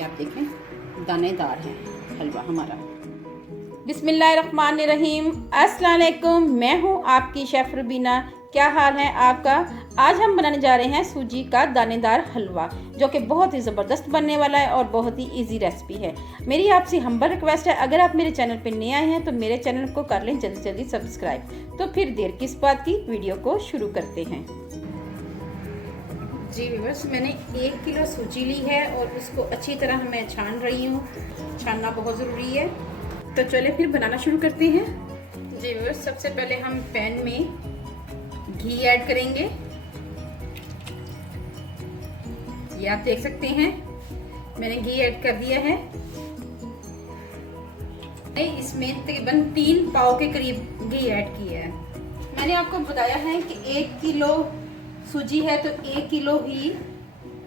ये आप देखें दानेदार है हलवा हमारा। बिस्मिल्लाहिर्रहमानिर्रहीम। अस्सलाम वालेकुम, मैं हूँ आपकी शेफ़ रुबीना। क्या हाल है आपका? आज हम बनाने जा रहे हैं सूजी का दानेदार हलवा, जो कि बहुत ही ज़बरदस्त बनने वाला है और बहुत ही इजी रेसिपी है। मेरी आपसे हम्बल रिक्वेस्ट है, अगर आप मेरे चैनल पर नए आए हैं तो मेरे चैनल को कर लें जल्दी जल्दी सब्सक्राइब। तो फिर देर किस बात की, वीडियो को शुरू करते हैं। जी व्यूअर्स, मैंने 1 किलो सूजी ली है और उसको अच्छी तरह मैं छान रही हूँ। छानना बहुत ज़रूरी है। तो चले फिर बनाना शुरू करते हैं। जी व्यूअर्स, सबसे पहले हम पैन में घी ऐड करेंगे। ये आप देख सकते हैं मैंने घी ऐड कर दिया है। इसमें तकरीबन 3 पाव के करीब घी ऐड किया है। मैंने आपको बताया है कि 1 किलो सूजी है तो 1 किलो ही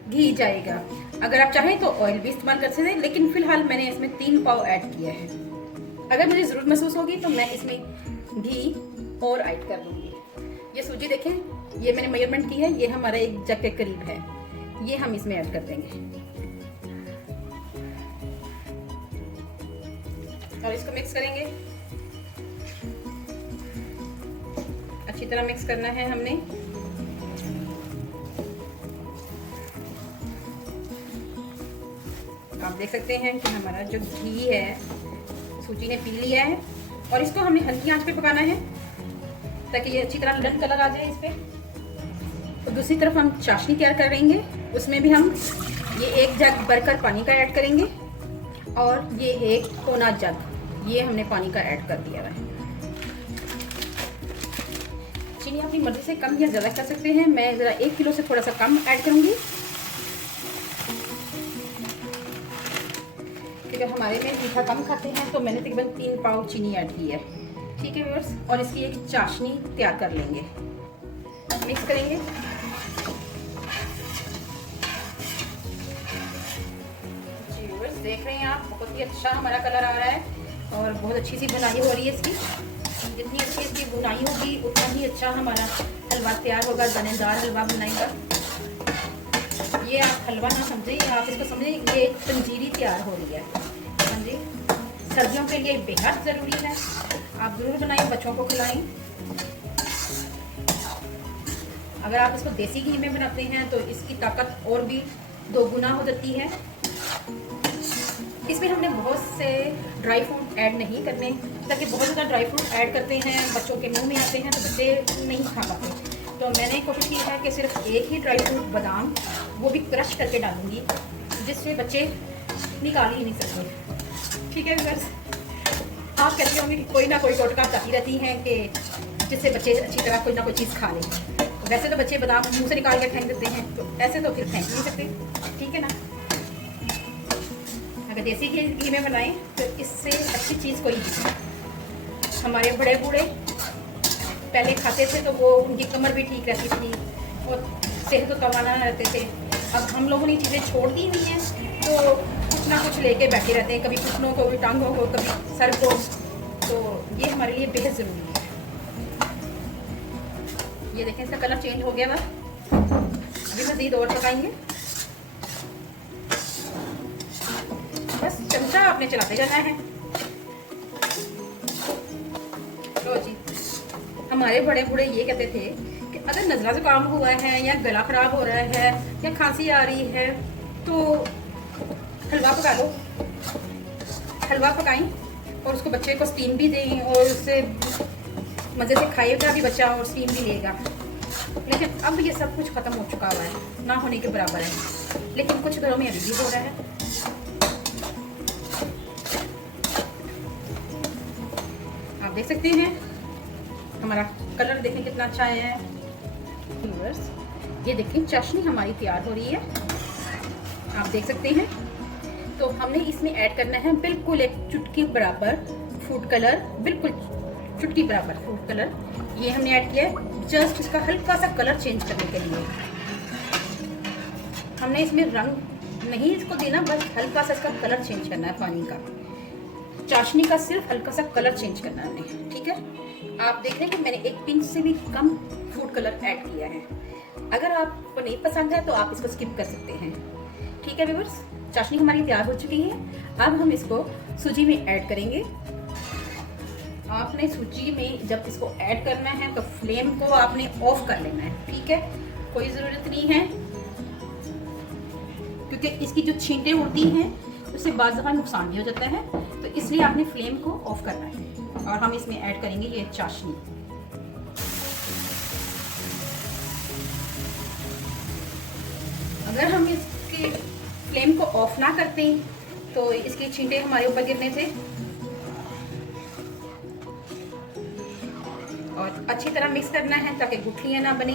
घी जाएगा। अगर आप चाहें तो ऑयल भी इस्तेमाल कर सकते हैं, लेकिन फिलहाल मैंने इसमें 3 पाव ऐड किया है। अगर मुझे ज़रूरत महसूस होगी तो मैं इसमें घी और ऐड कर दूंगी। ये सूजी देखें, ये मैंने मेजरमेंट की है, ये हमारा 1 जग के करीब है। ये हम इसमें ऐड कर देंगे और इसको मिक्स करेंगे। अच्छी तरह मिक्स करना है हमने। आप देख सकते हैं कि हमारा जो घी है सूजी ने पी लिया है और इसको हमने हल्की आंच पे पकाना है ताकि ये अच्छी तरह गोल्डन कलर आ जाए इस पे। तो दूसरी तरफ हम चाशनी तैयार करेंगे। उसमें भी हम ये 1 जग भरकर पानी का ऐड करेंगे और ये 1 पौना जग ये हमने पानी का ऐड कर दिया है। चीनी अपनी मर्जी से कम या ज़्यादा कर सकते हैं। मैं ज़रा 1 किलो से थोड़ा सा कम ऐड करूँगी क्योंकि हमारे में मीठा कम खाते हैं, तो मैंने तकरीबन 3 पाव चीनी ऐड की है। ठीक है व्यूअर्स, और इसकी एक चाशनी तैयार कर लेंगे। मिक्स करेंगे। जी व्यूअर्स, देख रहे हैं आप, बहुत ही अच्छा हमारा कलर आ रहा है और बहुत अच्छी सी बुनाई हो रही है इसकी। जितनी अच्छी इसकी बुनाई होगी उतना ही अच्छा हमारा हलवा तैयार होगा, दानेदार हलवा बनाएगा। ये आप हलवा ना समझें, आप इसको समझें ये पंजीरी तैयार हो रही है। हाँ जी, सर्दियों के लिए बेहद ज़रूरी है। आप ज़रूर बनाएं, बच्चों को खिलाएं। अगर आप इसको देसी घी में बनाते हैं तो इसकी ताकत और भी 2 गुना हो जाती है। इसमें हमने बहुत से ड्राई फ्रूट ऐड नहीं करने, ताकि बहुत ज़्यादा ड्राई फ्रूट ऐड करते हैं बच्चों के मुंह में आते हैं तो बच्चे नहीं खा पाते। तो मैंने कोशिश की है कि सिर्फ 1 ही ड्राई फ्रूट बादाम, वो भी क्रश करके डालूंगी, जिससे बच्चे निकाल ही नहीं सकते। ठीक है व्यूअर्स, आप कहती होंगे कि कोई ना कोई टोटका बताती रहती हैं कि जिससे बच्चे अच्छी तरह कोई ना कोई चीज़ खा लें। वैसे तो बच्चे बादाम मुंह से निकाल के फेंक देते हैं, तो ऐसे तो फिर फेंक नहीं सकते। ठीक है ना? अगर देसी घी में बनाएं तो इससे अच्छी चीज़ कोई नहीं। हमारे बड़े बूढ़े पहले खाते थे तो वो उनकी कमर भी ठीक रहती थी और सेहत तो तवाना रहते थे। अब हम लोगों ने चीज़ें छोड़ दी हुई हैं तो कुछ ना कुछ लेके बैठे रहते हैं, कभी घुटनों को, कभी टांगों को, कभी सर को। तो ये हमारे लिए बेहद ज़रूरी है। ये देखें, इसका कलर चेंज हो गया बस। अभी मज़ीद और पकाएंगे। बस चमचा आपने चलाते जाना है। लो जी, हमारे बड़े बूढ़े ये कहते थे कि अगर नज़ला ज़ुकाम हुआ है या गला ख़राब हो रहा है या खांसी आ रही है तो हलवा पका लो। हलवा पकाएं और उसको बच्चे को स्टीम भी दें और उससे मज़े से खाएगा भी बच्चा और स्टीम भी लेगा। लेकिन अब ये सब कुछ ख़त्म हो चुका हुआ है, ना होने के बराबर है। लेकिन कुछ घरों में अभी भी हो रहा है। आप देख सकते हैं हमारा कलर देखें कितना अच्छा आया है। व्यूअर्स, ये देखें चाशनी हमारी तैयार हो रही है। आप देख सकते हैं। तो हमने इसमें ऐड करना है बिल्कुल 1 चुटकी बराबर फूड कलर, बिल्कुल चुटकी बराबर फूड कलर। ये हमने ऐड किया है जस्ट इसका हल्का सा कलर चेंज करने के लिए। हमने इसमें रंग नहीं इसको देना, बस हल्का सा इसका कलर चेंज करना है। पानी का, चाशनी का सिर्फ हल्का सा कलर चेंज करना है हमने। ठीक है, आप देख रहे हैं कि मैंने 1 पिंच से भी कम फूड कलर ऐड किया है। अगर आपको नहीं पसंद है तो आप इसको स्किप कर सकते हैं। ठीक है व्यूअर्स, चाशनी हमारी तैयार हो चुकी है। अब हम इसको सूजी में ऐड करेंगे। आपने सूजी में जब इसको ऐड करना है तो फ्लेम को आपने ऑफ कर लेना है, ठीक है। कोई ज़रूरत नहीं है, क्योंकि इसकी जो छींटे होती हैं उससे बाज़ दफ़ा नुकसान भी हो जाता है, तो इसलिए आपने फ्लेम को ऑफ करना है। और हम इसमें ऐड करेंगे ये चाशनी। अगर हम इसके फ्लेम को ऑफ ना करते तो इसके छींटे हमारे ऊपर गिरने थे। और अच्छी तरह मिक्स करना है ताकि गुठलियां ना बने।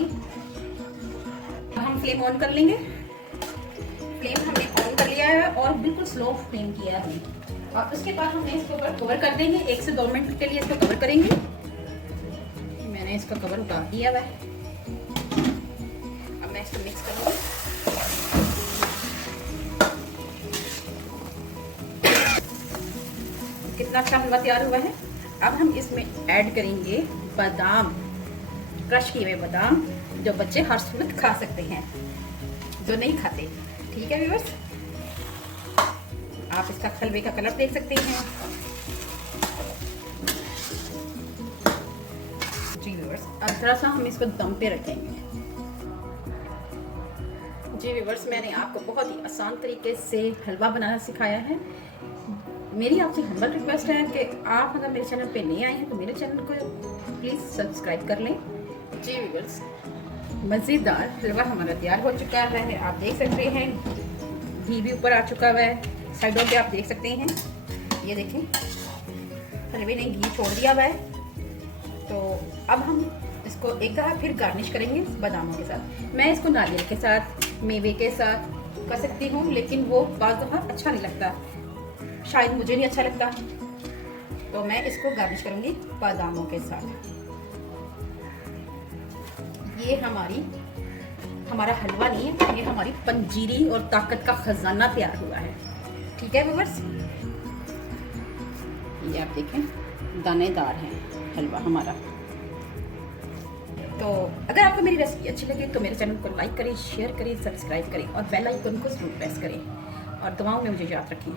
हम फ्लेम ऑन कर लेंगे। फ्लेम हमने ऑन कर लिया है और बिल्कुल स्लो फ्लेम किया है हमने। और उसके बाद हमने इसके ऊपर कवर कर देंगे। 1 से 2 मिनट के लिए इसको कवर करेंगे। मैंने इसका कवर उतार दिया हुआ है। अब मैं इसको मिक्स करूंगी। कितना अच्छा हलवा तैयार हुआ है। अब हम इसमें ऐड करेंगे बादाम, क्रश किए हुए बादाम, जो बच्चे हर सूरत खा सकते हैं, जो नहीं खाते। ठीक है व्यूअर्स, आप इसका हलवे का कलर देख सकते हैं। जी व्यूअर्स, अब थोड़ा सा हम इसको दम पे रखेंगे। जी व्यूअर्स, मैंने आपको बहुत ही आसान तरीके से हलवा बनाना सिखाया है। मेरी आपसे हम्बल रिक्वेस्ट है कि आप अगर मेरे चैनल पे नहीं आए हैं तो मेरे चैनल को प्लीज़ सब्सक्राइब कर लें। जी व्यूअर्स, मज़ेदार हलवा हमारा तैयार हो चुका है। आप देख सकते हैं घी भी ऊपर आ चुका हुआ है, साइडों पे आप देख सकते हैं। ये देखें, हलवे ने घी छोड़ दिया हुआ है। तो अब हम इसको एक दफ़ा फिर गार्निश करेंगे बादामों के साथ। मैं इसको नारियल के साथ, मेवे के साथ कर सकती हूँ, लेकिन वो बाज़ दफ़ा अच्छा नहीं लगता, शायद मुझे नहीं अच्छा लगता। तो मैं इसको गार्निश करूंगी बादामों के साथ। ये हमारा हलवा नहीं है, ये हमारी पंजीरी और ताकत का खजाना तैयार हुआ है। ठीक है व्यूअर्स, ये आप देखें दानेदार है हलवा हमारा। तो अगर आपको मेरी रेसिपी अच्छी लगे तो मेरे चैनल को लाइक करें, शेयर करें, सब्सक्राइब करें और बेल आइकन को जरूर प्रेस करें। और दुआओं में मुझे याद रखें।